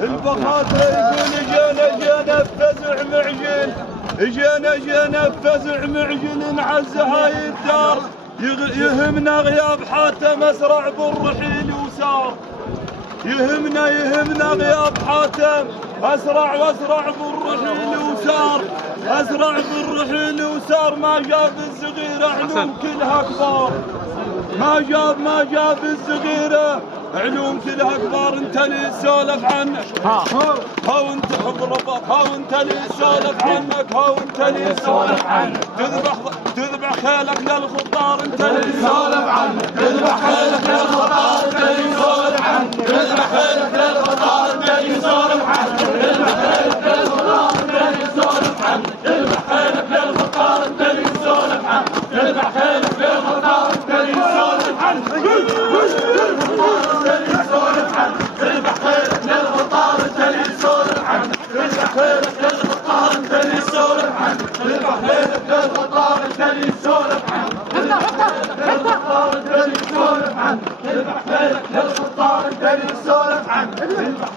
البخاطر يقول جانا بفزع معجن، جانا بفزع معجن نعز هاي الدار، يهمنا غياب حاتم اسرع بالرحيل وسار، يهمنا غياب حاتم اسرع بالرحيل وسار، اسرع بالرحيل وسار. ما جاب الصغيره علوم كلها كبار، ما جاب الصغيره علوم كلها كبار. انت اللي تسولف عنك ها وانت حضربك، ها وانت اللي تسولف عنك، ها وانت اللي تسولف عنك. تذبح خيلك للخطار، انت اللي تسولف عنك. تذبح خيلك للخطار، انت اللي تسولف عنك. تذبح خيلك للخطار، انت اللي تسولف عنك. تذبح خيلك للخطار، انت اللي تسولف عنك. تذبح خيلك للخطار، انت اللي تسولف عنك. تذبح خيلك للخطار، انت اللي تسولف عنك. تذبح خيلك للخطار، انت اللي تسولف عنك. تذبح خيلك للخطار، انت اللي تسولف عنك. تذبح خيلك للخطار، انت اللي تسولف عنك. تذبح خيلك للخطار، انت اللي تسولف عنك. تذبح خيلك للخطار، انت اللي تسولف عنك. تذبح